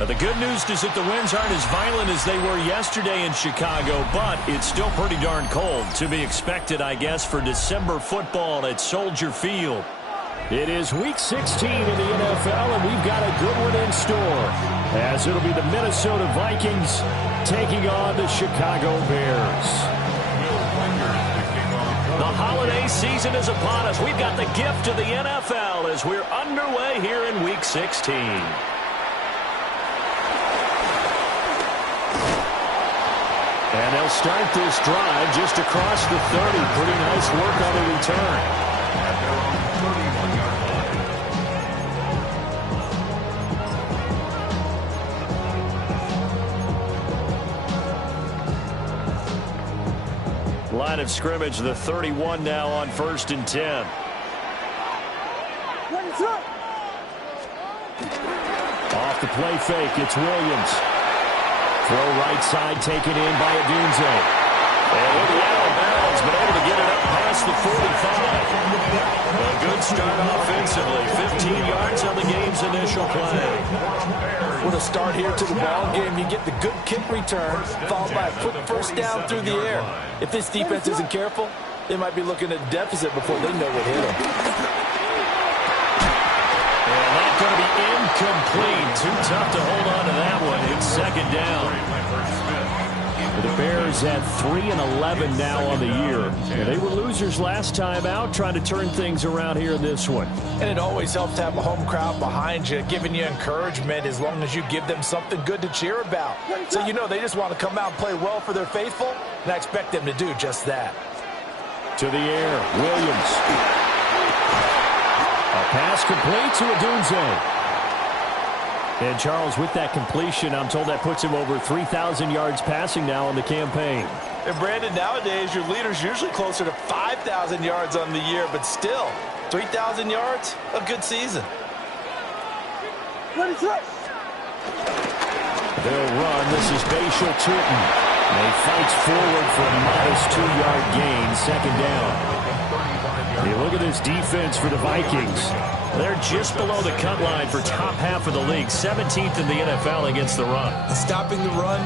Now, the good news is that the winds aren't as violent as they were yesterday in Chicago, but it's still pretty darn cold. To be expected, I guess, for December football at Soldier Field. It is Week 16 in the NFL, and we've got a good one in store, as it'll be the Minnesota Vikings taking on the Chicago Bears. The holiday season is upon us. We've got the gift of the NFL as we're underway here in Week 16. And they'll start this drive just across the 30. Pretty nice work on the return. At their own 31-yard line. Line of scrimmage, the 31 now on 1st and 10. Off the play fake, it's Williams. Throw right side taken in by Odunze. And he'll be out of bounds, but able to get it up past the 45. A good start offensively. 15 yards on the game's initial play. What a start here to the ball game. You get the good kick return, followed by a quick first down through the air. If this defense isn't careful, they might be looking at a deficit before they know what hit them. And that's going to be incomplete. Too tough to hold on to that one. It's second down. The Bears at 3-11 now on the year. And they were losers last time out, trying to turn things around here in this one. And it always helps to have a home crowd behind you, giving you encouragement as long as you give them something good to cheer about. So you know they just want to come out and play well for their faithful, and I expect them to do just that. To the air, Williams. A pass complete to Odunze. And Charles, with that completion, I'm told that puts him over 3,000 yards passing now on the campaign. And Brandon, nowadays your leader's usually closer to 5,000 yards on the year, but still, 3,000 yards, a good season. They'll run. This is Bashal Tootin. And he fights forward for a modest 2-yard gain, second down. Hey, look at this defense for the Vikings. They're just below the cut line for top half of the league, 17th in the NFL against the run. Stopping the run,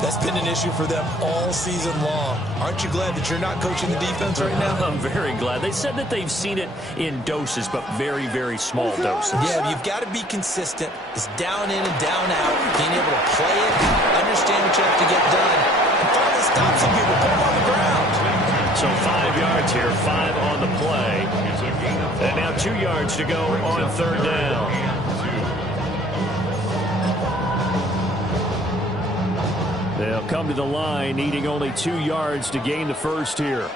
that's been an issue for them all season long. Aren't you glad that you're not coaching the defense right now? I'm very glad. They said that they've seen it in doses, but very, very small doses. Yeah, you've got to be consistent. It's down in and down out, being able to play it, understand what you have to get done, and finally stop some people, put them on the ground. So 5 yards here, 5 on the play. And now 2 yards to go on third down. They'll come to the line, needing only 2 yards to gain the first here.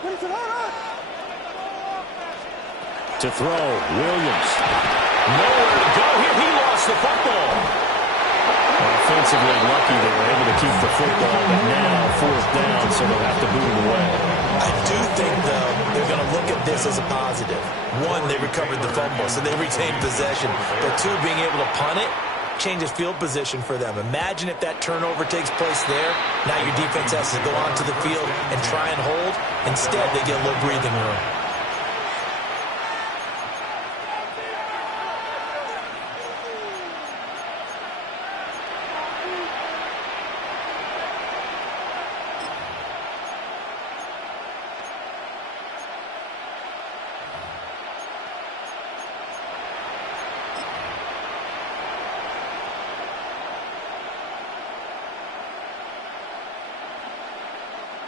To throw, Williams. Nowhere to go here. He lost the football. Offensively lucky they were able to keep the football, but now fourth down, so they'll have to boot him away. I do think, though, they're going to look at this as a positive. One, they recovered the fumble, so they retained possession. But two, being able to punt it changes field position for them. Imagine if that turnover takes place there. Now your defense has to go onto the field and try and hold. Instead, they get a little breathing room.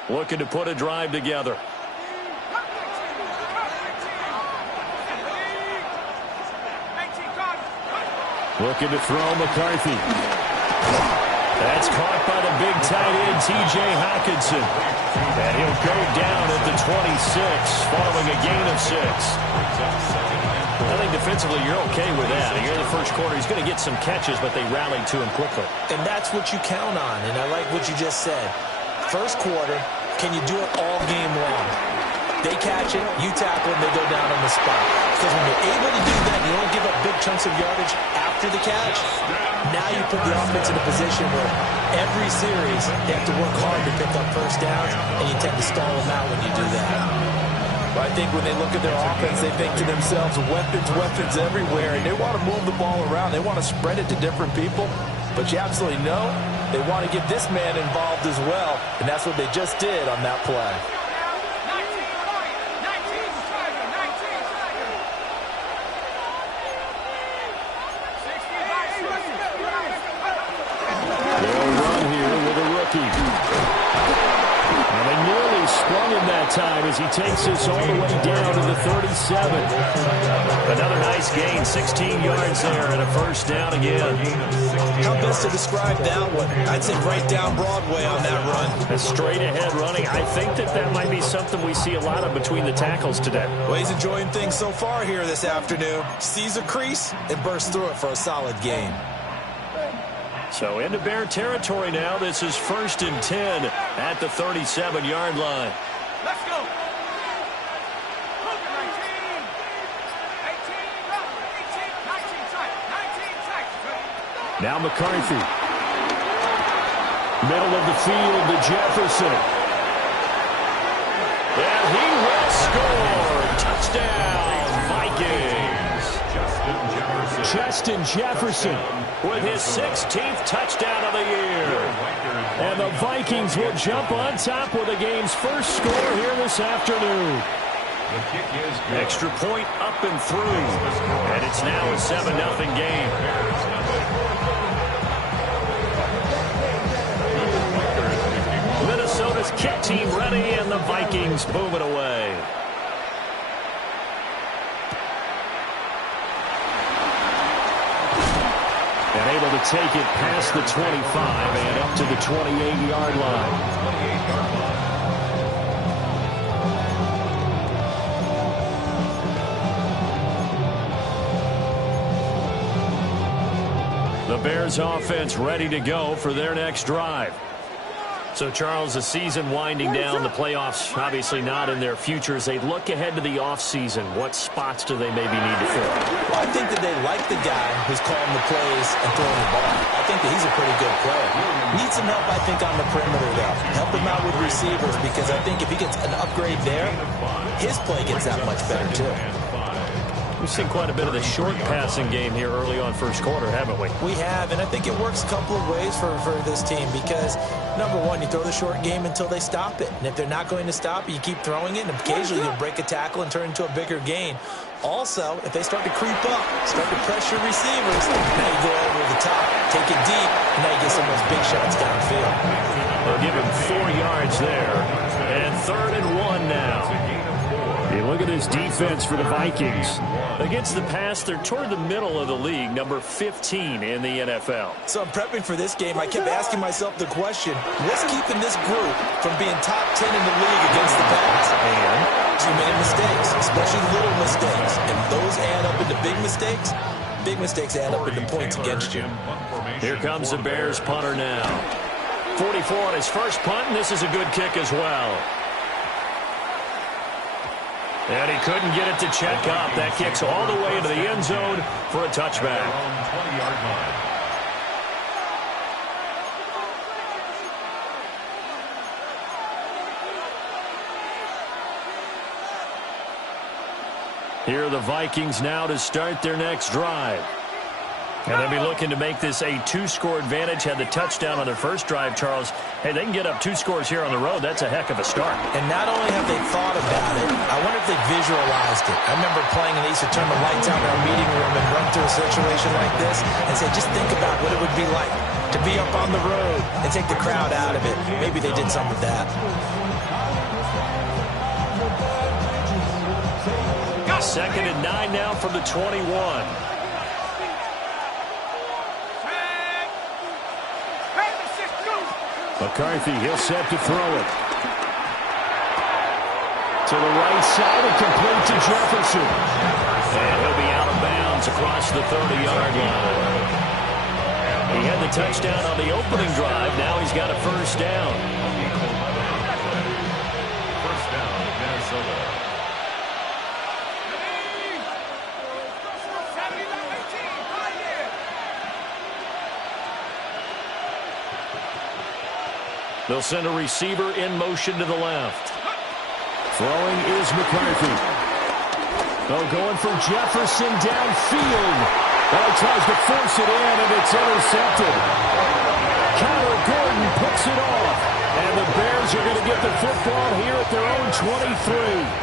Looking to put a drive together. Looking to throw McCarthy. That's caught by the big tight end, T.J. Hockenson. And he'll go down at the 26, following a gain of 6. I think defensively you're okay with that. Here in the first quarter, he's going to get some catches, but they rallied to him quickly. And that's what you count on, and I like what you just said. First quarter, can you do it all game long? They catch it, you tackle them, they go down on the spot. Because when you're able to do that, you don't give up big chunks of yardage after the catch. Now you put the offense in a position where every series they have to work hard to pick up first downs, and you tend to stall them out when you do that. Well, I think when they look at their offense, they think to themselves, weapons everywhere, and they want to move the ball around. They want to spread it to different people. But you absolutely know they want to get this man involved as well, and that's what they just did on that play. They'll run here with a rookie. And they nearly sprung him that time as he takes this all the way down to the 37. Another nice gain, 16 yards there and a first down again. How best to describe that one? I'd say right down Broadway on that run. A straight ahead running. I think that might be something we see a lot of between the tackles today. Well, he's enjoying things so far here this afternoon. Sees a crease and bursts through it for a solid gain. So into Bear territory now. This is 1st and 10 at the 37-yard line. Let's go. Now McCarthy. Middle of the field to Jefferson. And he will score. Touchdown, Vikings. Justin Jefferson with his 16th touchdown of the year. And the Vikings will jump on top with the game's first score here this afternoon. Extra point up and through. And it's now a 7-0 game. Minnesota's kick team ready, and the Vikings move it away. And able to take it past the 25 and up to the 28-yard line. The Bears offense ready to go for their next drive. So, Charles, the season winding down, the playoffs obviously not in their future. As they look ahead to the offseason, what spots do they maybe need to fill? Well, I think that they like the guy who's calling the plays and throwing the ball. I think that he's a pretty good player. Needs some help, I think, on the perimeter, though. Help him out with receivers, because I think if he gets an upgrade there, his play gets that much better, too. We've seen quite a bit of the short passing game here early on first quarter, haven't we? We have, and I think it works a couple of ways for this team because, number one, you throw the short game until they stop it. And if they're not going to stop it, you keep throwing it, and occasionally you'll break a tackle and turn into a bigger gain. Also, if they start to creep up, start to pressure receivers, now you go over the top, take it deep, and now you get some of those big shots downfield. They'll give him 4 yards there, and 3rd and 1 now. You look at this defense for the Vikings. Against the pass, they're toward the middle of the league, number 15 in the NFL. So I'm prepping for this game. I kept asking myself the question, what's keeping this group from being top 10 in the league against the pass? And too many mistakes, especially little mistakes. And those add up into big mistakes. Big mistakes add up into points against you. Here comes the Bears punter now. 44 on his first punt, and this is a good kick as well. And he couldn't get it to check up. That kicks all the way into the end zone for a touchback. Here are the Vikings now to start their next drive. And they'll be looking to make this a 2-score advantage. Had the touchdown on their first drive, Charles. Hey, they can get up 2 scores here on the road. That's a heck of a start. And not only have they thought about it, I wonder if they visualized it. I remember playing, and they used to turn the lights out in our meeting room and run through a situation like this and say, just think about what it would be like to be up on the road and take the crowd out of it. Maybe they did some of that. Second and 9 now from the 21. McCarthy, he'll set to throw it. To the right side and complete to Jefferson. And he'll be out of bounds across the 30-yard line. He had the touchdown on the opening drive. Now he's got a first down. First down, Minnesota. They'll send a receiver in motion to the left. Throwing is McCarthy. Oh, going for Jefferson downfield. He tries to force it in, and it's intercepted. Connor Gordon picks it off. And the Bears are going to get the football here at their own 23.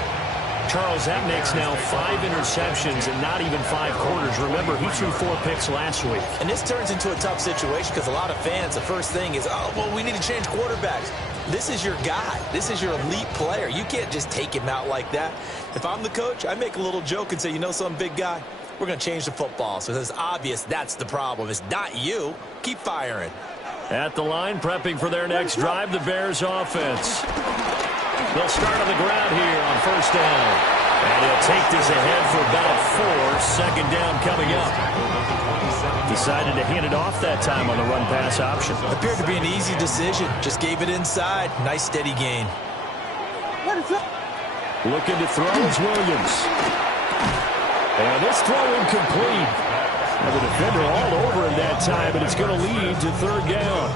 Charles, that makes now 5 interceptions and not even 5 quarters. Remember, he threw 4 picks last week. And this turns into a tough situation because a lot of fans, the first thing is, oh, well, we need to change quarterbacks. This is your guy. This is your elite player. You can't just take him out like that. If I'm the coach, I make a little joke and say, you know something, big guy? We're going to change the football. So it's obvious that's the problem. It's not you. Keep firing. At the line, prepping for their next drive, the Bears offense. They'll start on the ground here on first down. And he'll take this ahead for about 4. Second down coming up. Decided to hand it off that time on the run-pass option. Appeared to be an easy decision. Just gave it inside. Nice steady gain. Looking to throw is Williams. And this throw incomplete. And the defender all over him that time, and it's going to lead to third down.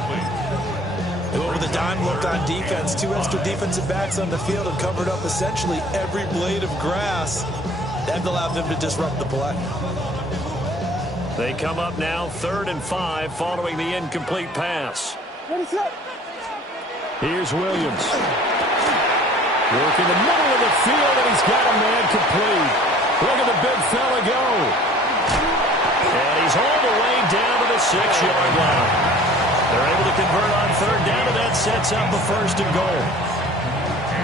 Over the dime look on defense. 2 extra defensive backs on the field and covered up essentially every blade of grass. That allowed them to disrupt the play. They come up now 3rd and 5 following the incomplete pass. Here's Williams. Working the middle of the field, and he's got a man complete. Look at the big fella go. And he's all the way down to the 6-yard line. They're able to convert on third down, and that sets up a 1st and goal.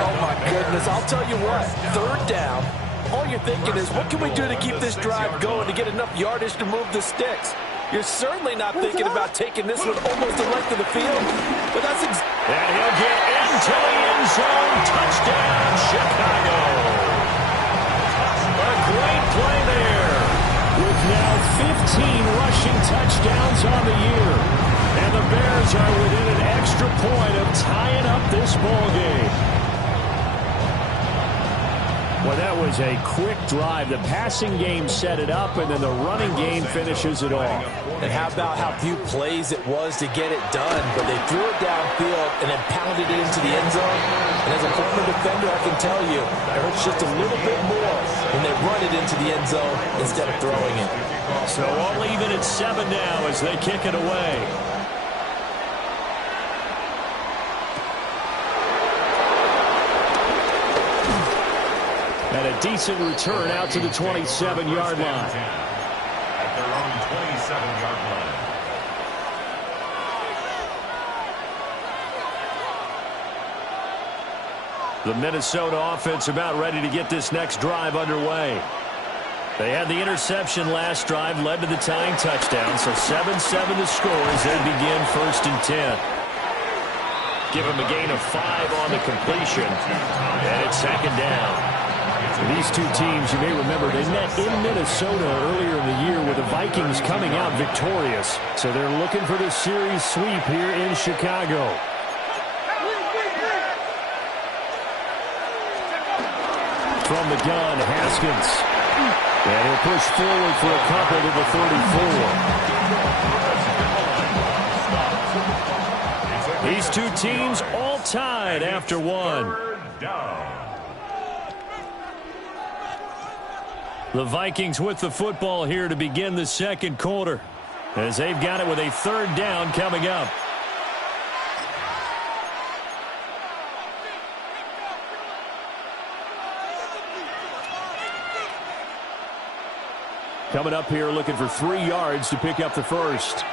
Oh, my goodness. I'll tell you what. Third down, all you're thinking is, what can we do to keep this drive going to get enough yardage to move the sticks? You're certainly not thinking about taking this one almost the length of the field. But that's and he'll get into the end zone. Touchdown, Chicago. A great play there. With now 15 rushing touchdowns on the year. And the Bears are within an extra point of tying up this ball game. Well, that was a quick drive. The passing game set it up, and then the running game finishes it off. And how about how few plays it was to get it done, but they threw it downfield and then pounded it into the end zone. And as a former defender, I can tell you, it hurts just a little bit more when they run it into the end zone instead of throwing it. So all even at 7 now as they kick it away. And a decent return out to the 27-yard line. At their own 27-yard line. The Minnesota offense about ready to get this next drive underway. They had the interception last drive, led to the tying touchdown, so 7-7 the score as they begin 1st and 10. Give them a gain of 5 on the completion, and it's 2nd down. These two teams, you may remember, they met in Minnesota earlier in the year with the Vikings coming out victorious. So they're looking for the series sweep here in Chicago. From the gun, Haskins. And he'll push forward for a couple to the 34. These two teams all tied after one. The Vikings with the football here to begin the 2nd quarter, as they've got it with a 3rd down coming up. Coming up here looking for 3 yards to pick up the first.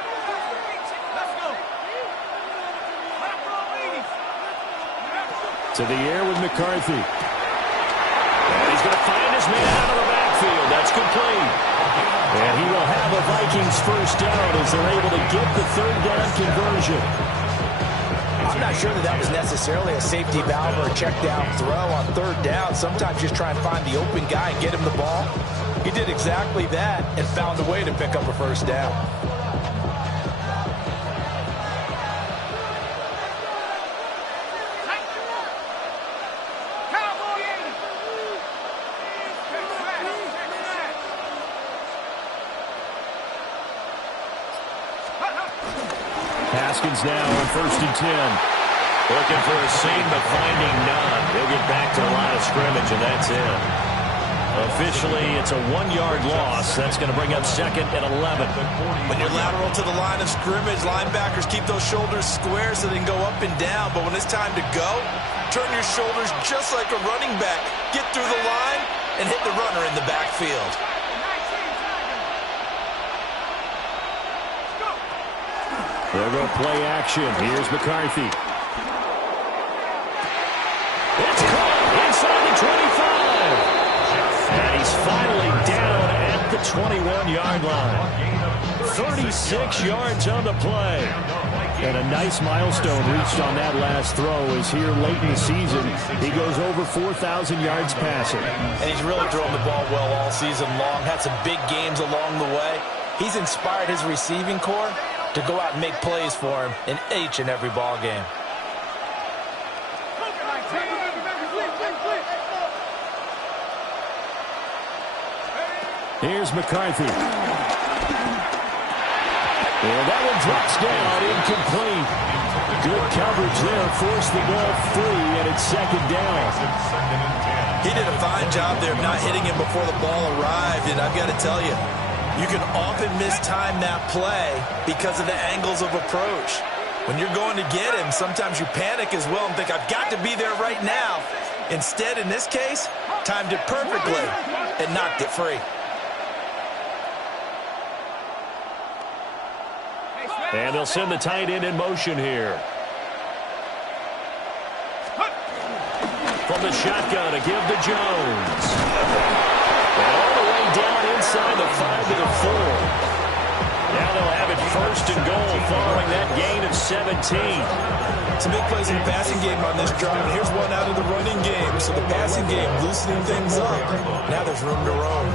To the air with McCarthy. And he's going to find his man out of the backfield. That's complete. And he will have a Vikings 1st down as they're able to get the 3rd down conversion. I'm not sure that was necessarily a safety valve or a check down throw on 3rd down. Sometimes just try and find the open guy and get him the ball. He did exactly that and found a way to pick up a 1st down. Haskins now on 1st and 10. Looking for a seam, but finding none. He'll get back to the line of scrimmage, and that's it. Officially, it's a 1-yard loss. That's going to bring up 2nd and 11. When you're lateral to the line of scrimmage, linebackers keep those shoulders square so they can go up and down. But when it's time to go, turn your shoulders just like a running back. Get through the line and hit the runner in the backfield. They'll go play action. Here's McCarthy. It's caught inside the 25. And he's finally down at the 21-yard line. 36 yards on the play. And a nice milestone reached on that last throw as here late in the season, he goes over 4,000 yards passing. And he's really thrown the ball well all season long. Had some big games along the way. He's inspired his receiving corps to go out and make plays for him in each and every ball game. Here's McCarthy. And that one drops down, incomplete. Good coverage there, forced the ball free, and it's 2nd down. He did a fine job there of not hitting him before the ball arrived, and I've got to tell you, you can often mistime that play because of the angles of approach. When you're going to get him, sometimes you panic as well and think, I've got to be there right now. Instead, in this case, timed it perfectly and knocked it free. And they'll send the tight end in motion here. From the shotgun to give to Jones. And all the way down inside the 5 to the 4. Now they'll have it 1st and goal following that gain of 17. Some big plays in the passing game on this drive. Here's one out of the running game. So the passing game loosening things up. Now there's room to roam.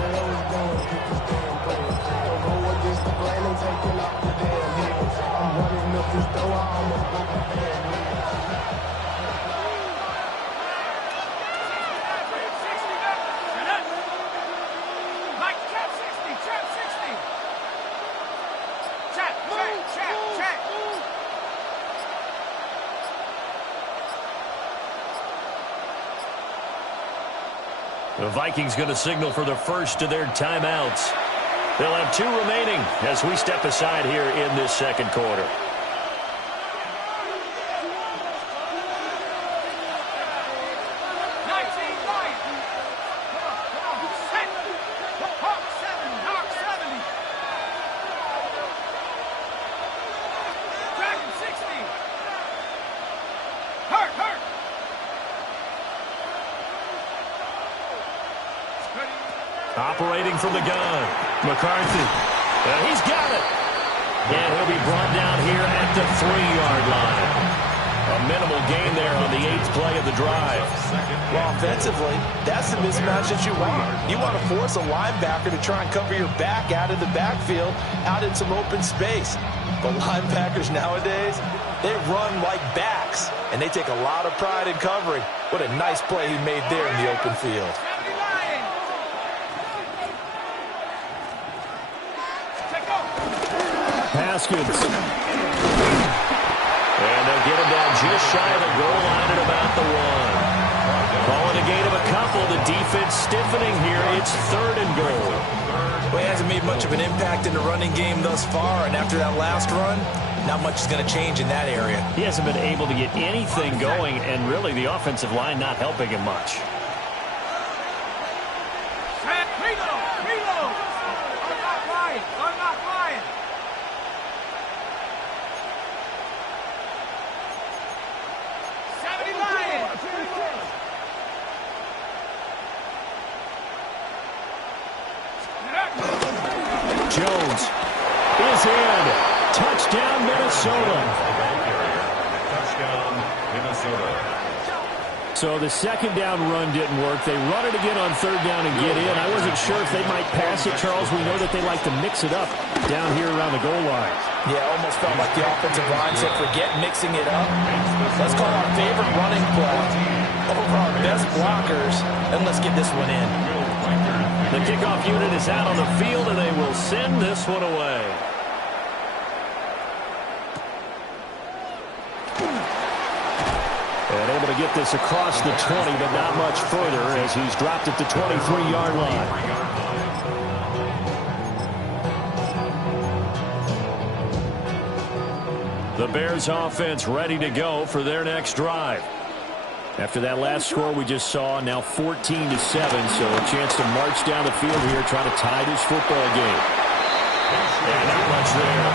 The Vikings going to signal for the first of their timeouts. They'll have 2 remaining as we step aside here in this second quarter. Operating from the gun, McCarthy. He's got it. And he'll be brought down here at the 3-yard line. A minimal gain there on the 8th play of the drive. Well, offensively, that's the mismatch that you want. You want to force a linebacker to try and cover your back out of the backfield, out in some open space. But linebackers nowadays, they run like backs, and they take a lot of pride in covering. What a nice play he made there in the open field. Haskins. And they'll get him down just shy of the goal line at about the 1. Calling a gain of a couple. The defense stiffening here. It's 3rd and goal. Well, he hasn't made much of an impact in the running game thus far, and after that last run, not much is going to change in that area. He hasn't been able to get anything going, and really the offensive line not helping him much. Jones is in. Touchdown, Minnesota. Touchdown, Minnesota. So the second down run didn't work. They run it again on 3rd down and get in. I wasn't sure if they might pass it, Charles. We know that they like to mix it up down here around the goal line. Yeah, almost felt like the offensive line said, forget mixing it up. Let's call our favorite running play over our best blockers, and let's get this one in. The kickoff unit is out on the field, and they will send this one away. And able to get this across the 20, but not much further as he's dropped at the 23-yard line. The Bears offense ready to go for their next drive. After that last score we just saw, now 14-7, so a chance to march down the field here, try to tie this football game. And not much there.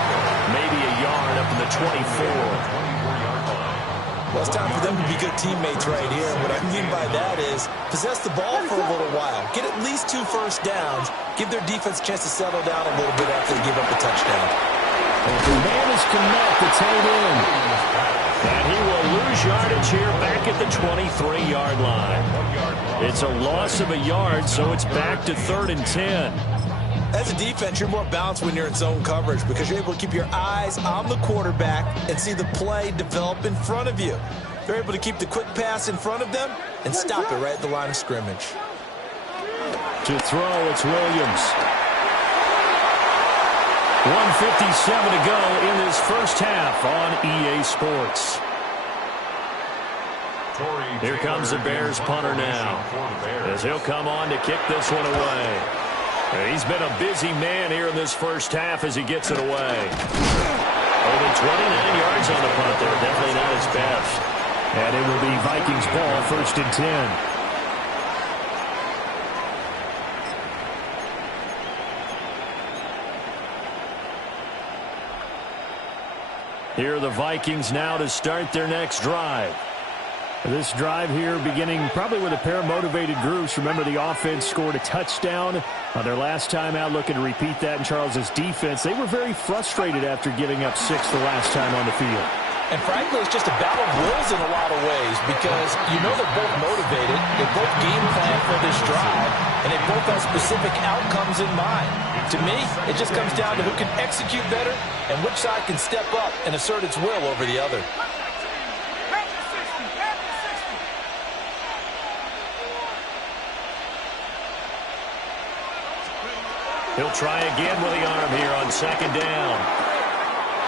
Maybe a yard up to the 24. Well, it's time for them to be good teammates right here. And what I mean by that is possess the ball for a little while. Get at least 2 first downs. Give their defense a chance to settle down a little bit after they give up a touchdown. And if the man is Kmet, the tight end. And he will lose yardage here back at the 23-yard line. It's a loss of a yard, so it's back to 3rd and 10. As a defense, you're more balanced when you're in zone coverage because you're able to keep your eyes on the quarterback and see the play develop in front of you. They're able to keep the quick pass in front of them and stop it right at the line of scrimmage. To throw, it's Williams. 1:57 to go in this first half on EA Sports. Here comes the Bears punter now, as he'll come on to kick this one away. And he's been a busy man here in this first half as he gets it away. Only 29 yards on the punt there, definitely not his best. And it will be Vikings ball, 1st and 10. Here are the Vikings now to start their next drive. This drive here beginning probably with a pair of motivated groups. Remember, the offense scored a touchdown on their last time out, looking to repeat that in Charles's defense. They were very frustrated after giving up 6 the last time on the field. And frankly, it's just a battle of wills in a lot of ways because you know they're both motivated, they both game plan for this drive, and they both have specific outcomes in mind. To me, it just comes down to who can execute better and which side can step up and assert its will over the other. He'll try again with the arm here on 2nd down.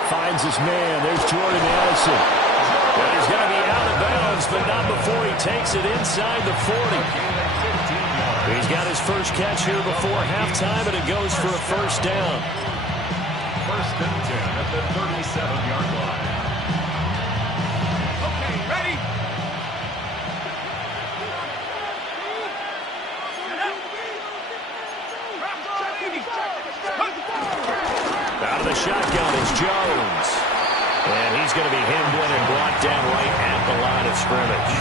Finds his man. There's Jordan Addison. And he's going to be out of bounds, but not before he takes it inside the 40. He's got his first catch here before halftime, and it goes for a first down. First and 10 at the 37-yard line. Okay, ready? Out of the shotgun is Jones. And he's going to be hemmed in and brought down right at the line of scrimmage.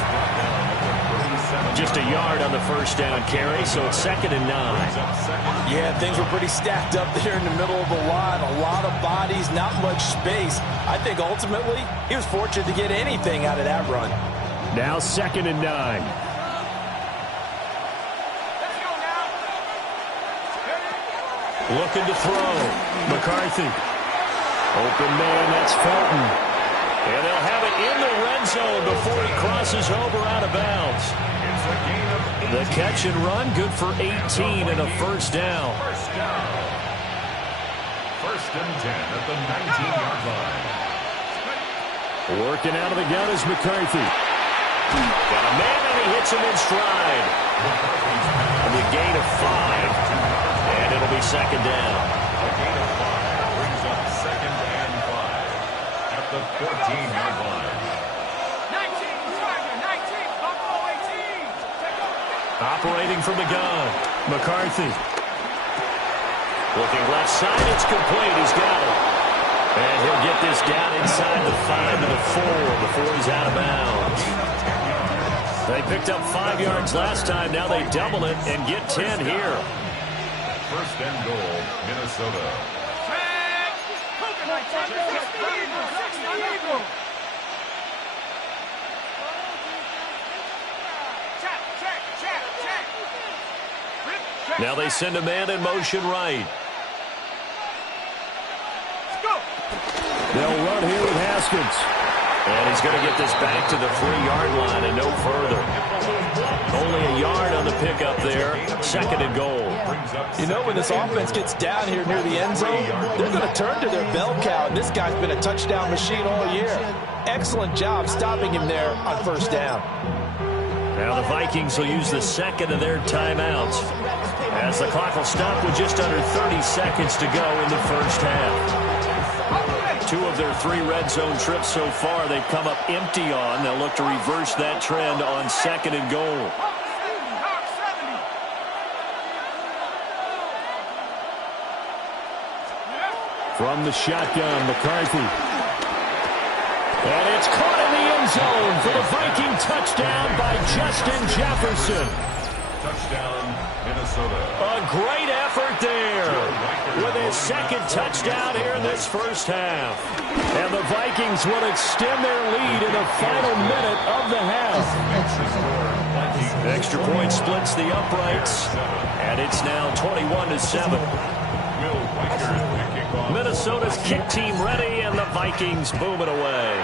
Just a yard on the first down carry, so it's 2nd and 9. Yeah, things were pretty stacked up there in the middle of the line. A lot of bodies, not much space. I think ultimately he was fortunate to get anything out of that run. Now 2nd and 9. Looking to throw. McCarthy. Open man, that's Felton. And they'll have it in the red zone before he crosses over out of bounds. The catch and run, good for 18 and a first down. First and 10 at the 19-yard line. Working out of the gun is McCarthy. Got a man and he hits him in stride. And the gain of 5. And it'll be 2nd down. A gain of 5 brings up 2nd and 5 at the 14-yard line. 19, Buffalo 18. Operating from the gun, McCarthy. Looking left side, it's complete. He's got it. And he'll get this down inside the 5 to the 4 before he's out of bounds. They picked up 5 yards last time. Now they double it and get 10 here. First and goal, Minnesota. Now they send a man in motion right. They'll run here with Haskins. And he's going to get this back to the 3-yard line and no further. Only a yard on the pickup there. 2nd and goal. You know, when this offense gets down here near the end zone, they're going to turn to their bell cow. And this guy's been a touchdown machine all year. Excellent job stopping him there on first down. Now the Vikings will use the 2nd of their timeouts, as the clock will stop with just under 30 seconds to go in the first half. 2 of their 3 red zone trips so far they've come up empty on. They'll look to reverse that trend on 2nd and goal. From the shotgun, McCarthy. And it's caught in the end zone for the Viking touchdown by Justin Jefferson. Touchdown, Minnesota. A great effort there with his 2nd touchdown here in this first half. And the Vikings will extend their lead in the final minute of the half. Extra point splits the uprights, and it's now 21-7. Minnesota's kick team ready, and the Vikings boom it away.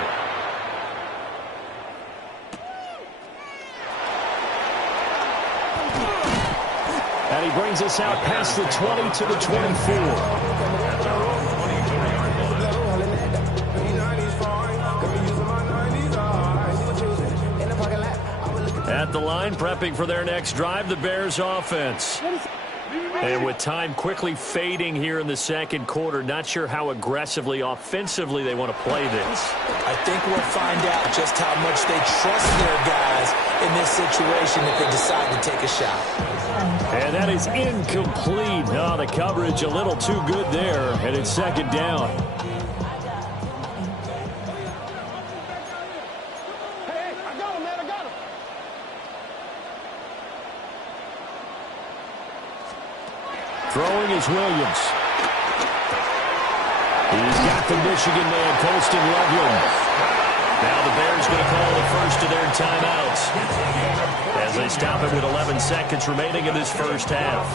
And he brings us out past the 20 to the 24. At the line, prepping for their next drive, the Bears offense. And with time quickly fading here in the second quarter, not sure how aggressively, offensively they want to play this. I think we'll find out just how much they trust their guys in this situation if they decide to take a shot. And that is incomplete. Oh, the coverage a little too good there, and it's 2nd down. Throwing is Williams. He's got the Michigan man, Colston Loveland. Now the Bears going to call the first of their timeouts as they stop it with 11 seconds remaining in this first half.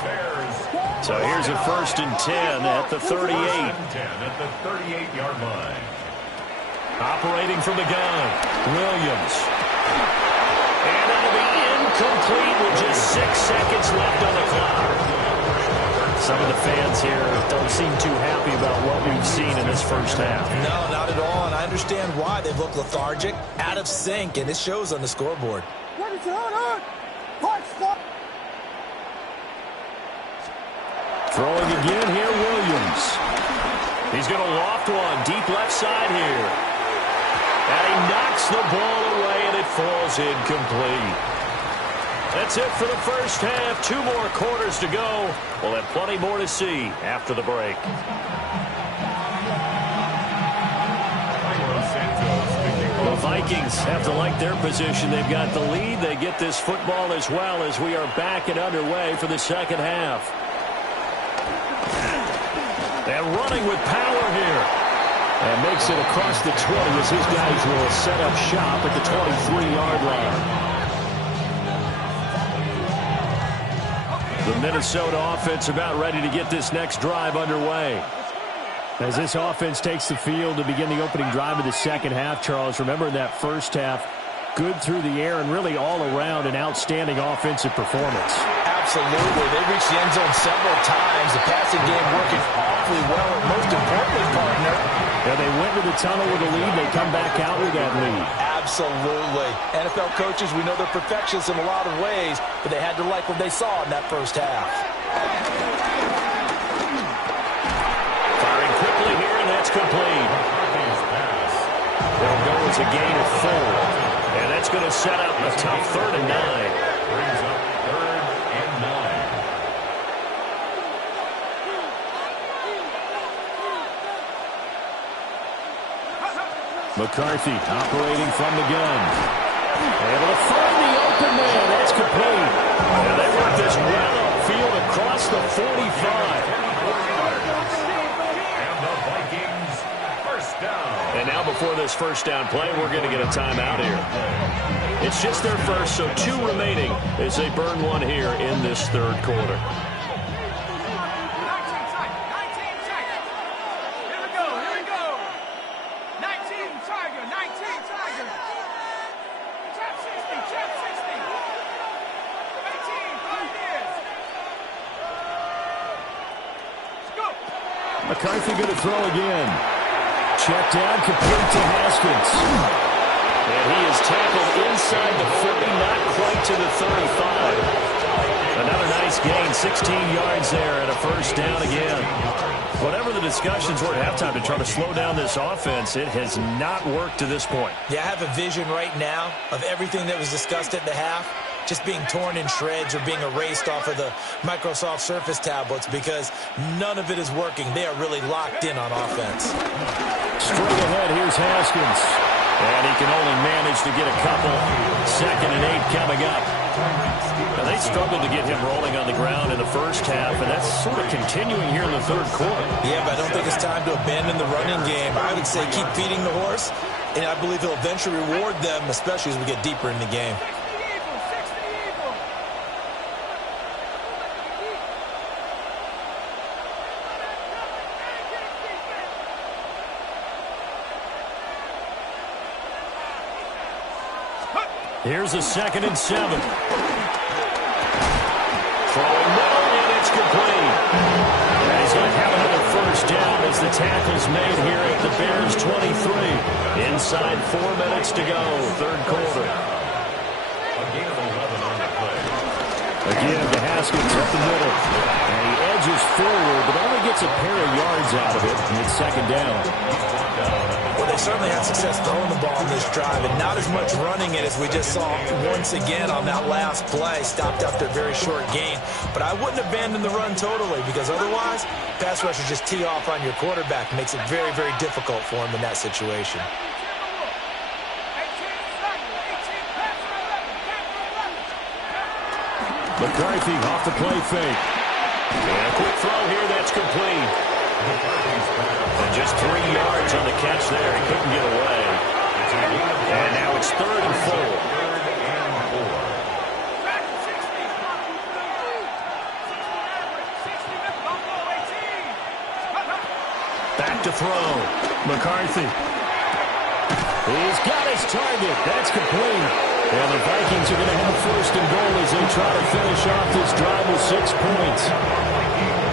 So here's a 1st and 10 at the 38. At the 38-yard line. Operating from the gun, Williams. And that'll be incomplete with just 6 seconds left on the clock. Some of the fans here don't seem too happy about what we've seen in this first half. No, not at all, and I understand why. They've looked lethargic, out of sync, and it shows on the scoreboard. again here, Williams. He's going to loft one deep left side here. And he knocks the ball away, and it falls incomplete. That's it for the first half. 2 more quarters to go. We'll have plenty more to see after the break. The Vikings have to like their position. They've got the lead. They get this football as well as we are back and underway for the second half. And running with power here. And makes it across the 20 as his guys will set up shop at the 23-yard line. The Minnesota offense about ready to get this next drive underway. As this offense takes the field to begin the opening drive of the second half, Charles, remember in that first half, good through the air and really all around an outstanding offensive performance. Absolutely. They reached the end zone several times. The passing game working awfully well, and most importantly, partner. Yeah, they went to the tunnel with a lead. They come back out with that lead. Absolutely. NFL coaches, we know they're perfectionists in a lot of ways, but they had to like what they saw in that first half. Firing quickly here, and that's complete. They'll go as a gain of 4. And that's going to set up a tough 3rd and 9. Brings up 3rd and 9. McCarthy operating from the gun. Able to find the open man. That's complete. And they work this well upfield across the 45. And the Vikings first down. And now before this first down play, we're going to get a timeout here. It's just their first, so 2 remaining as they burn one here in this 3rd quarter. 19 Tiger. Here we go. 19 Tiger. Chap 60. 18, 5 years. Let's go. McCarthy going to throw again. Check down, complete to Haskins. And he is tackled inside the 40, not quite to the 35. Another nice gain, 16 yards there, and a first down again. Whatever the discussions were at halftime to try to slow down this offense, it has not worked to this point. Yeah, I have a vision right now of everything that was discussed at the half just being torn in shreds or being erased off of the Microsoft Surface tablets because none of it is working. They are really locked in on offense. Straight ahead, here's Haskins. And he can only manage to get a couple. 2nd and 8 coming up. Now they struggled to get him rolling on the ground in the first half, and that's sort of continuing here in the 3rd quarter. Yeah, but I don't think it's time to abandon the running game. I would say keep feeding the horse, and I believe he'll eventually reward them, especially as we get deeper in the game. Here's a 2nd and 7. Throwing middle, and it's complete. And he's going to have another first down as the tackle's made here at the Bears 23. Inside 4 minutes to go, 3rd quarter. A gain of 11 on the play. Again, to Haskins up the middle. And he edges forward, but only gets a pair of yards out of it, and it's 2nd down. Well, they certainly had success throwing the ball on this drive, and not as much running it as we just saw once again on that last play. Stopped after a very short gain. But I wouldn't abandon the run totally, because otherwise, pass rushers just tee off on your quarterback. Makes it very, very difficult for him in that situation. McCarthy off the play fake. And a quick throw here, that's complete. And just 3 yards on the catch there. He couldn't get away. And now it's 3rd and 4. Back to throw. McCarthy. He's got his target. That's complete. And the Vikings are going to have 1st and goal as they try to finish off this drive with 6 points.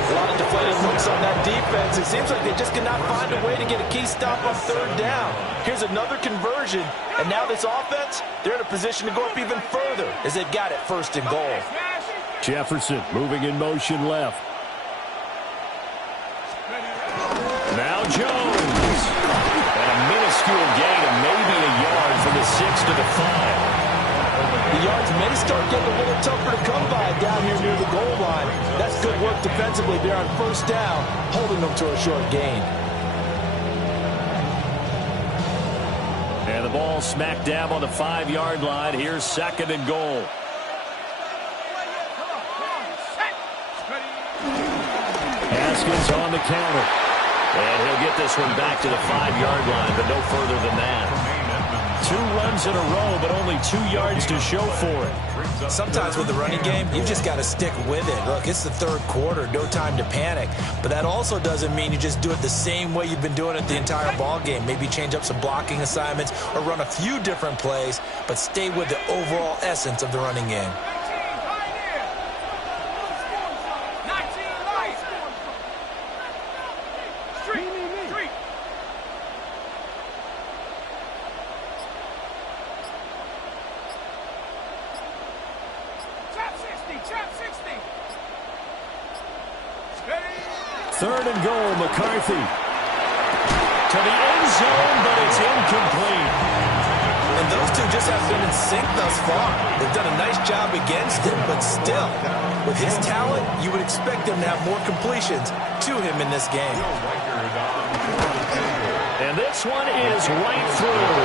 A lot of deflated looks on that defense. It seems like they just cannot find a way to get a key stop on 3rd down. Here's another conversion, and now this offense, they're in a position to go up even further as they've got it 1st and goal. Jefferson moving in motion left. Now Jones. And a minuscule gain of maybe a yard from the 6 to the 5. The yards may start getting a little tougher to come by down here near the goal line. That's good work defensively there on first down, holding them to a short gain. And the ball smack dab on the 5-yard line. Here's 2nd and goal. Haskins on the counter. And he'll get this one back to the 5-yard line, but no further than that. 2 runs in a row, but only 2 yards to show for it. Sometimes with the running game, you just got to stick with it. Look, it's the 3rd quarter, no time to panic. But that also doesn't mean you just do it the same way you've been doing it the entire ball game. Maybe change up some blocking assignments or run a few different plays, but stay with the overall essence of the running game. 3rd and goal, McCarthy. To the end zone, but it's incomplete. And those two just have been in sync thus far. They've done a nice job against him, but still, with his talent, you would expect him to have more completions to him in this game. And this one is right through.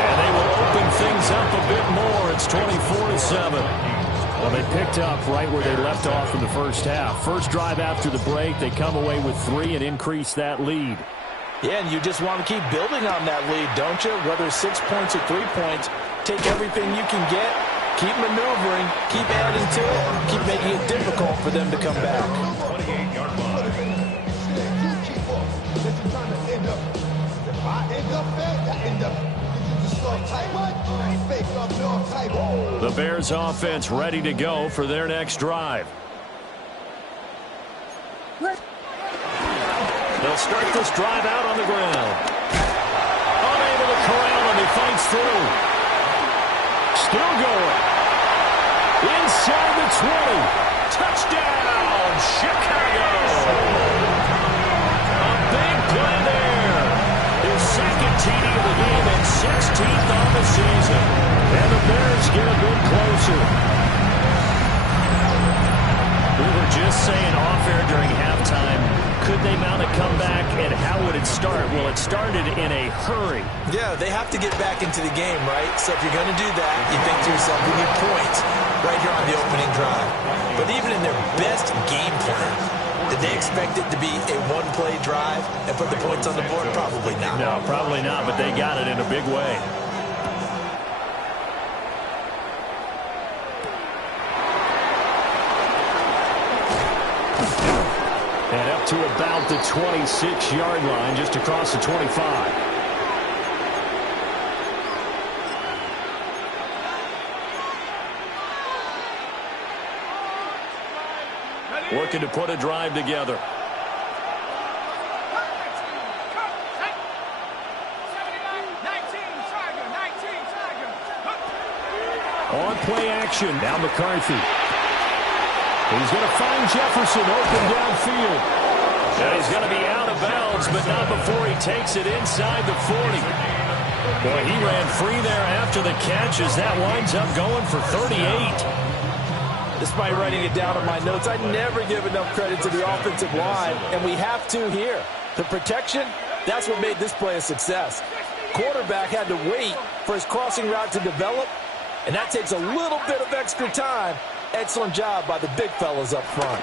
And they will open things up a bit more. It's 24-7. Well, they picked up right where they left off in the first half. First drive after the break, they come away with 3 and increase that lead. Yeah, and you just want to keep building on that lead, don't you? Whether 6 points or 3 points, take everything you can get, keep maneuvering, keep adding to it, keep making it difficult for them to come back. 28-yard line. The Bears offense ready to go for their next drive. They'll start this drive out on the ground. Unable to corral him, he fights through. Still going. Inside the 20. Touchdown, Chicago. A big play there. His 2nd TD of the game and 16th on the season. And the Bears get a bit closer. We were just saying off-air during halftime, could they mount a comeback, and how would it start? Well, it started in a hurry. Yeah, they have to get back into the game, right? So if you're going to do that, you think to yourself, we need points right here on the opening drive. But even in their best game plan, did they expect it to be a one-play drive and put the points on the board? Probably not. No, probably not, but they got it in a big way. And up to about the 26-yard line, just across the 25. Working to put a drive together. On play action, now McCarthy. He's going to find Jefferson open downfield. And he's going to be out of bounds, but not before he takes it inside the 40. Boy, he ran free there after the catch as that winds up going for 38. Despite writing it down in my notes, I never give enough credit to the offensive line, and we have to here. The protection, that's what made this play a success. Quarterback had to wait for his crossing route to develop, and that takes a little bit of extra time. Excellent job by the big fellas up front.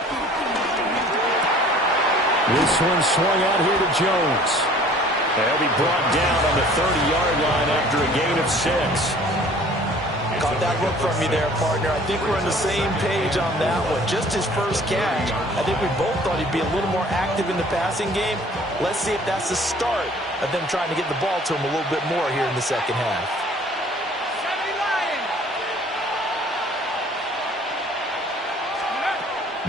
This one swung out here to Jones. They'll be brought down on the 30-yard line after a gain of 6. Caught that look from me there, partner. I think we're on the same page on that one. Just his first catch. I think we both thought he'd be a little more active in the passing game. Let's see if that's the start of them trying to get the ball to him a little bit more here in the second half.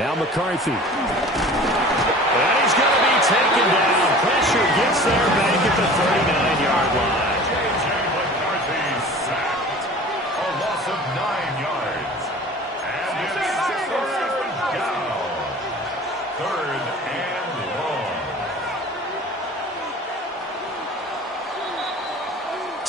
Now McCarthy. And he's going to be taken down. Pressure gets there back at the 39-yard line. McCarthy sacked. A loss of 9 yards. And it's 3rd down. 3rd and long.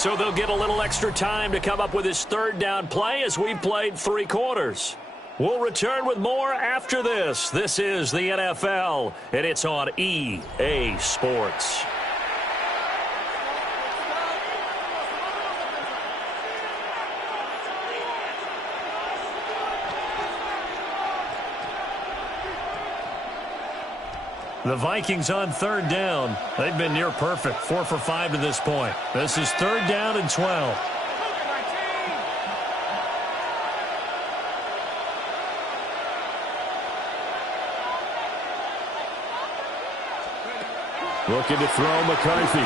So they'll get a little extra time to come up with his third down play as we've played 3 quarters. We'll return with more after this. This is the NFL, and it's on EA Sports. The Vikings on third down. They've been near perfect, 4 for 5 to this point. This is third down and 12. Looking to throw McCarthy. A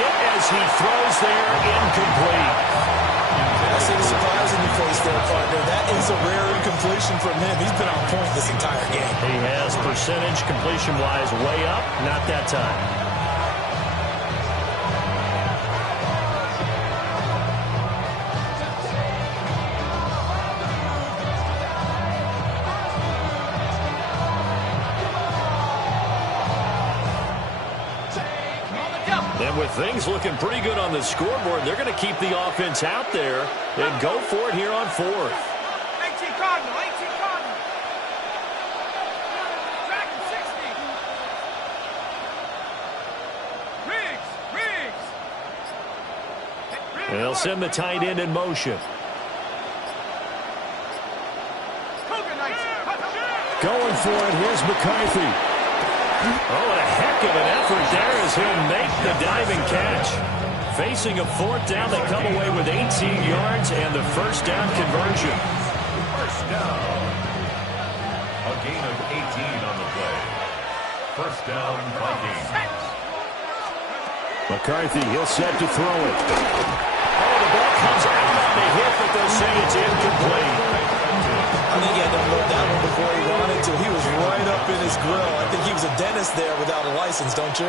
hit as he throws there, incomplete. I see the surprise in your face there, partner. That is a rare incompletion from him. He's been on point this entire game. He has percentage completion-wise way up. Not that time. And with things looking pretty good on the scoreboard, they're going to keep the offense out there and go for it here on 4th. 18 Cardinal, 18 Cardinal. Track him 60. Riggs. And they'll send the tight end in motion. Going for it, here's McCarthy. Oh, what a heck of an effort there as he'll make the diving catch. Facing a 4th down, they come away with 18 yards and the first down conversion. First down. A gain of 18 on the play. First down, Vikings. McCarthy, he'll set to throw it. Oh, the ball comes out on the hit, but they'll say it's incomplete. I think he had to load that one before he wanted to. He was right up in his grill. I think he was a dentist there without a license, don't you?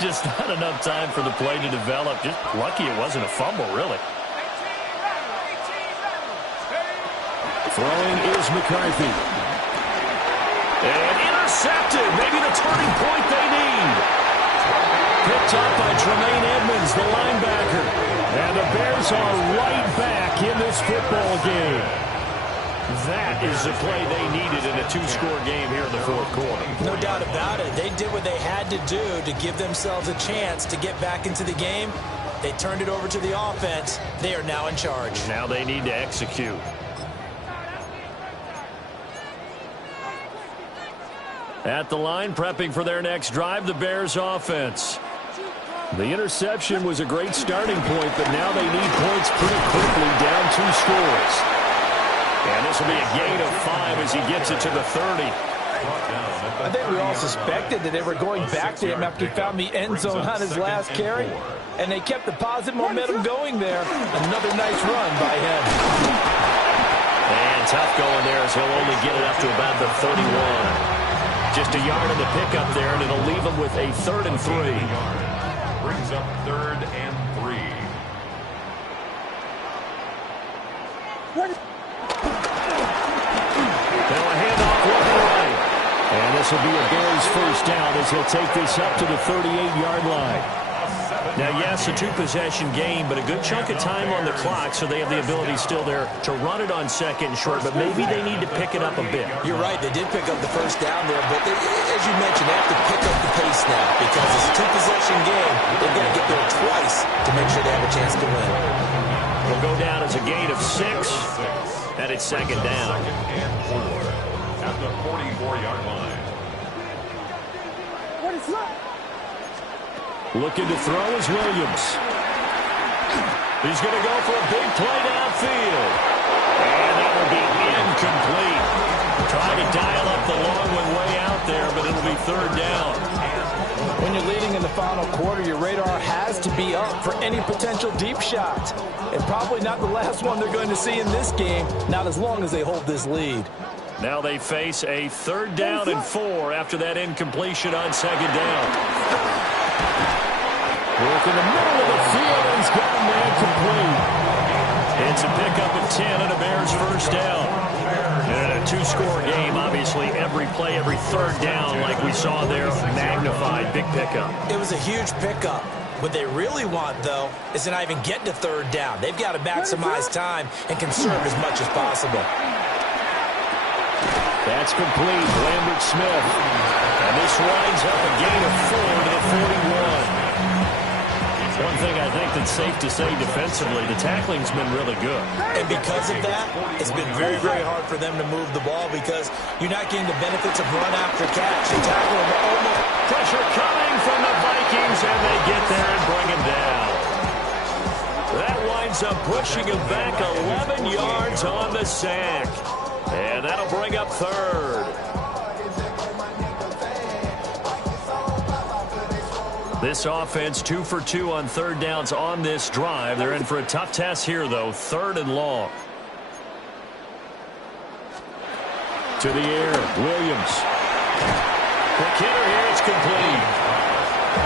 Just not enough time for the play to develop. Just lucky it wasn't a fumble, really. Throwing is McCarthy. And intercepted. Maybe the turning point they need. Picked up by Tremaine Edmonds, the linebacker. And the Bears are right back in this football game. That is the play they needed in a 2-score game here in the 4th quarter. No doubt about it. They did what they had to do to give themselves a chance to get back into the game. They turned it over to the offense. They are now in charge. Now they need to execute. At the line, prepping for their next drive, the Bears offense. The interception was a great starting point, but now they need points pretty quickly, down 2 scores. And this will be a gain of 5 as he gets it to the 30. I think we all suspected that they were going back to him after he found the end zone on his last carry, and they kept the positive momentum going there. Another nice run by him. And tough going there as he'll only get it up to about the 31. Just a yard in the pickup there, and it'll leave him with a 3rd and 3. Brings up 3rd and 3. Now a handoff left and right. And this will be a Bears first down as he'll take this up to the 38-yard line. Now, yes, a 2-possession game, but a good chunk of time on the clock, so they have the ability still there to run it on 2nd and short, but maybe they need to pick it up a bit. You're right. They did pick up the first down there, but as you mentioned, they have to pick up the pace now because it's a 2-possession game. They've got to get there twice to make sure they have a chance to win. It'll go down as a gain of 6, and it's 2nd down. 2nd and 4 at the 44-yard line. Looking to throw is Williams. He's going to go for a big play downfield. And that will be incomplete. Trying to dial up the long one way out there, but it'll be 3rd down. When you're leading in the final quarter, your radar has to be up for any potential deep shot. And probably not the last one they're going to see in this game, not as long as they hold this lead. Now they face a 3rd down and 4 after that incompletion on 2nd down. Work in the middle of the field, and he's got a man complete. It's a pickup of 10 and a Bears first down. And a 2-score game, obviously every play, every 3rd down like we saw there, magnified, big pickup. It was a huge pickup. What they really want, though, is to not even get to third down. They've got to maximize time and conserve as much as possible. That's complete. Lambert Smith. And this winds up a gain of 4 to the 41. One thing I think that's safe to say defensively, the tackling's been really good. And because of that, it's been very, very hard for them to move the ball because you're not getting the benefits of run after catch. You tackle them almost. Pressure coming from the Vikings, and they get there and bring him down. That winds up pushing him back 11 yards on the sack. And that'll bring up third. This offense 2 for 2 on third downs on this drive. They're in for a tough test here, though. 3rd and long. To the air, Williams. Quick hitter here, it's complete.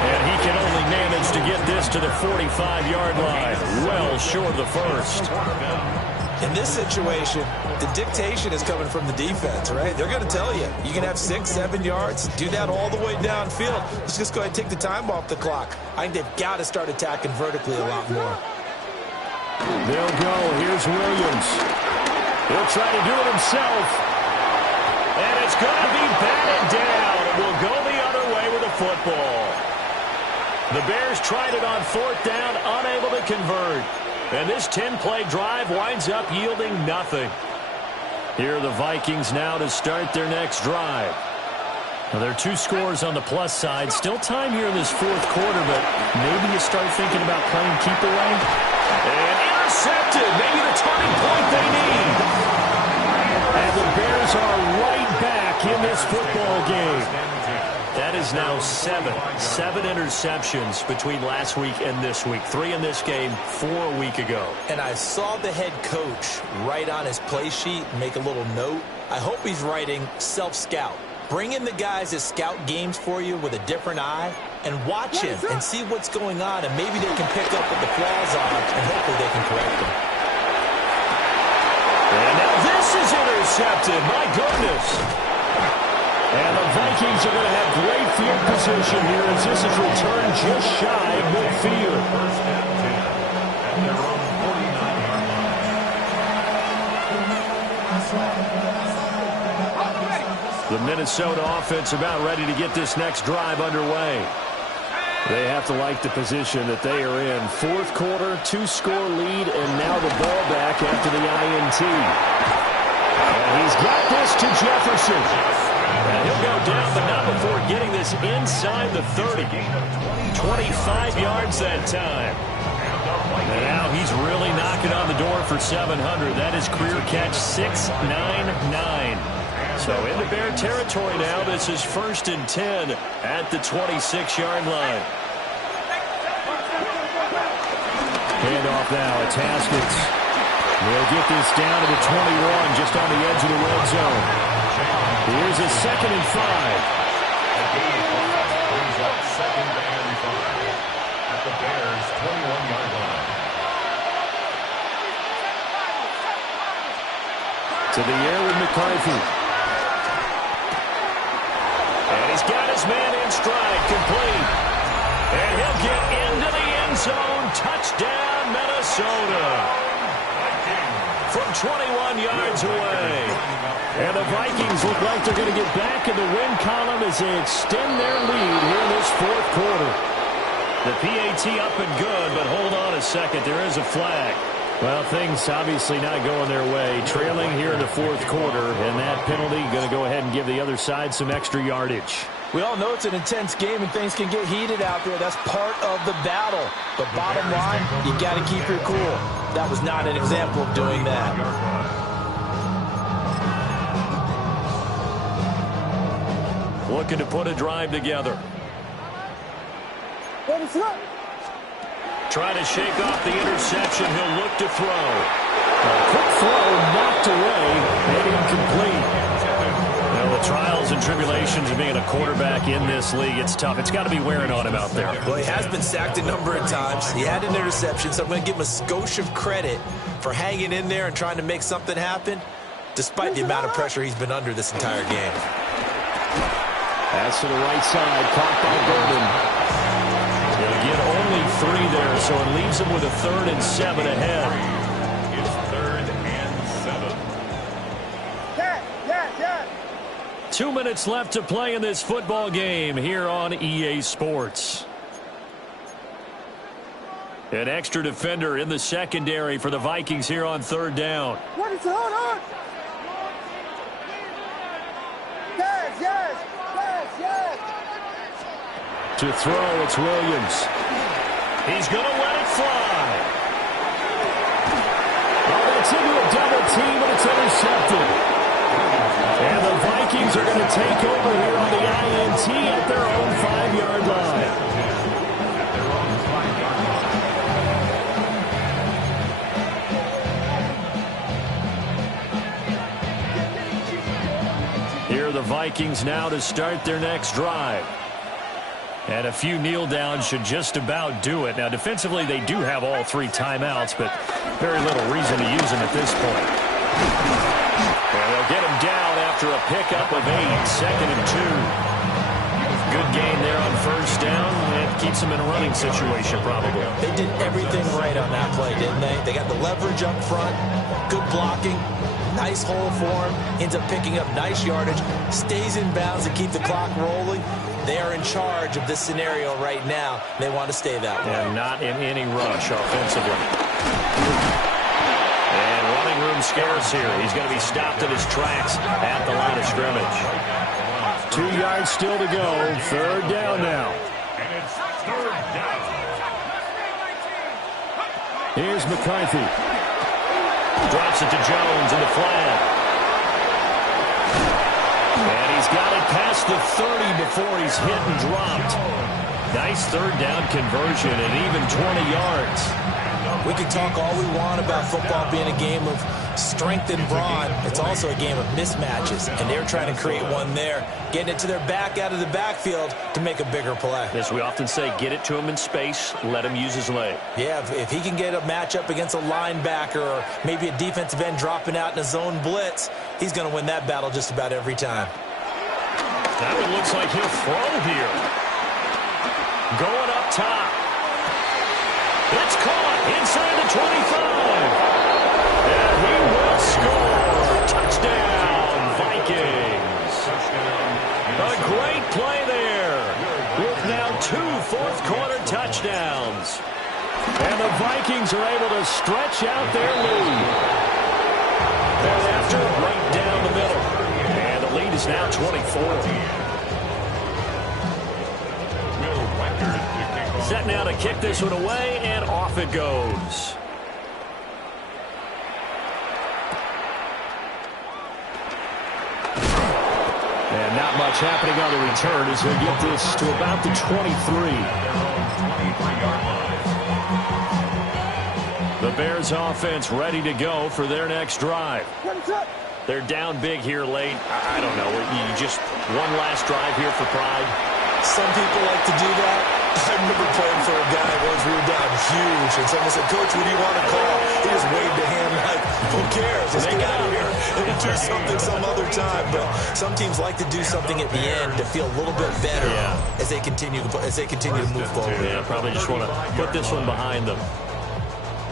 And he can only manage to get this to the 45-yard line. Well short of the first. In this situation, the dictation is coming from the defense, right? They're going to tell you, you can have 6, 7 yards, do that all the way downfield. Let's just go ahead and take the time off the clock. I think they've got to start attacking vertically a lot more. They'll go. Here's Williams. He'll try to do it himself. And it's going to be batted down. It will go the other way with the football. The Bears tried it on 4th down, unable to convert. And this 10-play drive winds up yielding nothing. Here are the Vikings now to start their next drive. Now, there are 2 scores on the plus side. Still time here in this 4th quarter, but maybe you start thinking about playing keep away. And intercepted. Maybe the turning point they need. And the Bears are right back in this football game. That is now 7 interceptions between last week and this week. 3 in this game, 4 a week ago. And I saw the head coach write on his play sheet, make a little note. I hope he's writing self-scout. Bring in the guys that scout games for you with a different eye and watch him and see what's going on, and maybe they can pick up what the flaws are, and hopefully they can correct them. And now this is intercepted. My goodness. And the Vikings are going to have great field position here as this is returned just shy of midfield. The Minnesota offense about ready to get this next drive underway. They have to like the position that they are in. 4th quarter, 2-score lead, and now the ball back after the INT. And he's got this to Jefferson. And he'll go down, but not before getting this inside the 30. 25 yards that time. And now he's really knocking on the door for 700. That is career catch 699. So into Bear territory now. This is 1st and 10 at the 26-yard line. Handoff now. It's Haskins. They'll get this down to the 21, just on the edge of the red zone. Here's a 2nd and 5. Brings up 2nd and 5 at the Bears' 21-yard line. To the air with McCarthy. And he's got his man in stride, complete. And he'll get into the end zone. Touchdown, Minnesota. From 21 yards away. And the Vikings look like they're going to get back in the win column as they extend their lead here in this 4th quarter. The PAT up and good, but hold on a second. There is a flag. Well, things obviously not going their way. Trailing here in the 4th quarter, and that penalty going to go ahead and give the other side some extra yardage. We all know it's an intense game and things can get heated out there. That's part of the battle. But bottom line, you got to keep your cool. That was not an example of doing that. Looking to put a drive together. Trying to shake off the interception. He'll look to throw. A quick throw knocked away and incomplete. Well, the trials and tribulations of being a quarterback in this league, it's tough. It's got to be wearing on him out there. Well, he has been sacked a number of times. He had an interception, so I'm going to give him a skosh of credit for hanging in there and trying to make something happen, despite the amount of pressure he's been under this entire game. Pass to the right side, caught by Gordon. He'll get only there, so it leaves them with a 3rd and 7 ahead. It's 3rd and 7. 2 minutes left to play in this football game here on EA Sports. An extra defender in the secondary for the Vikings here on 3rd down. What is hold on? Yes. To throw, it's Williams. He's going to let it fly. Oh, that's into a double team, but it's intercepted. And the Vikings are going to take over here on the INT at their own 5-yard line. Here are the Vikings now to start their next drive. And a few kneel downs should just about do it. Now, defensively, they do have all 3 timeouts, but very little reason to use them at this point. And they'll get him down after a pickup of 8, 2nd and 2. Good gain there on 1st down. It keeps them in a running situation, probably. They did everything right on that play, didn't they? They got the leverage up front, good blocking, nice hole for him, ends up picking up nice yardage, stays in bounds to keep the clock rolling. They are in charge of this scenario right now. They want to stay that way. And not in any rush offensively. And running room scarce here. He's going to be stopped in his tracks at the line of scrimmage. 2 yards still to go. 3rd down now. And it's 3rd down. Here's McCarthy. Drops it to Jones in the flat. And he's got it past the 30 before he's hit and dropped. Nice 3rd down conversion and even 20 yards. We can talk all we want about football being a game of strength and brawn. It's also a game of mismatches, and they're trying to create one there, getting it to their back out of the backfield to make a bigger play. As we often say, get it to him in space, let him use his leg. Yeah, if he can get a matchup against a linebacker or maybe a defensive end dropping out in a zone blitz, he's going to win that battle just about every time. Now it looks like he'll throw here. Going up top. It's caught inside the 25. And he will score. Touchdown, Vikings. A great play there. With now 2 fourth-quarter touchdowns. And the Vikings are able to stretch out their lead. Thereafter, right down the middle. And the lead is now 24. Set now to kick this one away, and off it goes. And not much happening on the return as they get this to about the 23. The Bears offense ready to go for their next drive. They're down big here late. I don't know. You just one last drive here for pride. Some people like to do that. I remember playing for a guy once we were down huge, and someone said, "Coach, what do you want to call?" He just waved a hand like, "Who cares? Let's get out of here and do something some other time." But some teams like to do something at the end to feel a little bit better as they continue to move forward. Yeah, probably just want to put this one behind them.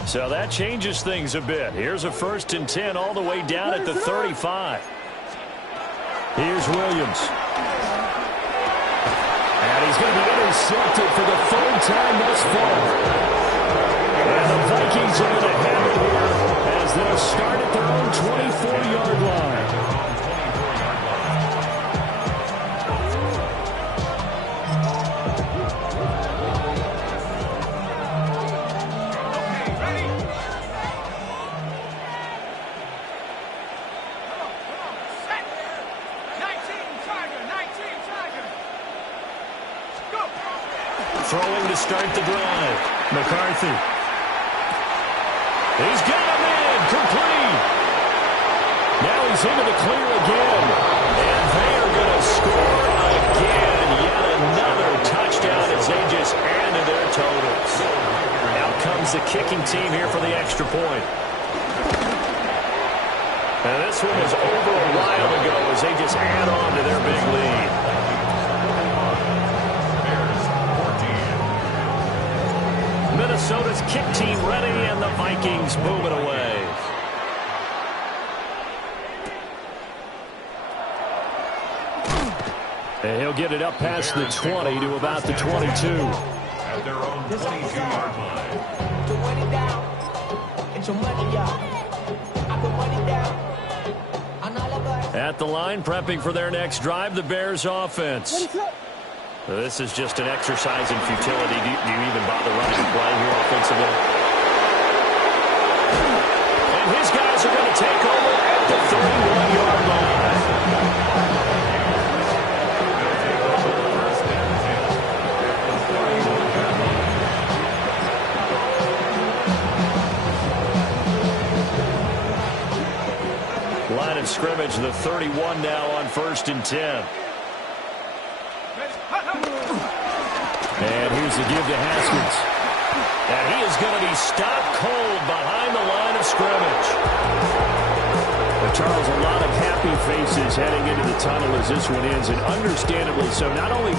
So that changes things a bit. Here's a 1st and 10 all the way down at the 35. Here's Williams. And he's going to be intercepted for the 3rd time thus far. And the Vikings are going to have it here as they'll start at their own 24-yard line. Throwing to start the drive. McCarthy. He's got him in. Complete. Now he's into the clear again. And they are going to score again. Yet another touchdown as they just added their totals. Out comes the kicking team here for the extra point. And this one was over a while ago as they just add on to their big lead. Minnesota's kick team ready, and the Vikings move it away. And he'll get it up past the 20 to about the 22. At their own 22-yard line. At the line, prepping for their next drive, the Bears offense. This is just an exercise in futility. Do you even bother running a play here offensively? And his guys are going to take over at the 31-yard line. Line of scrimmage, the 31 now on 1st and 10. And here's the give to Haskins. And he is going to be stopped cold behind the line of scrimmage. Well, Charles, a lot of happy faces heading into the tunnel as this one ends, and understandably so. Not only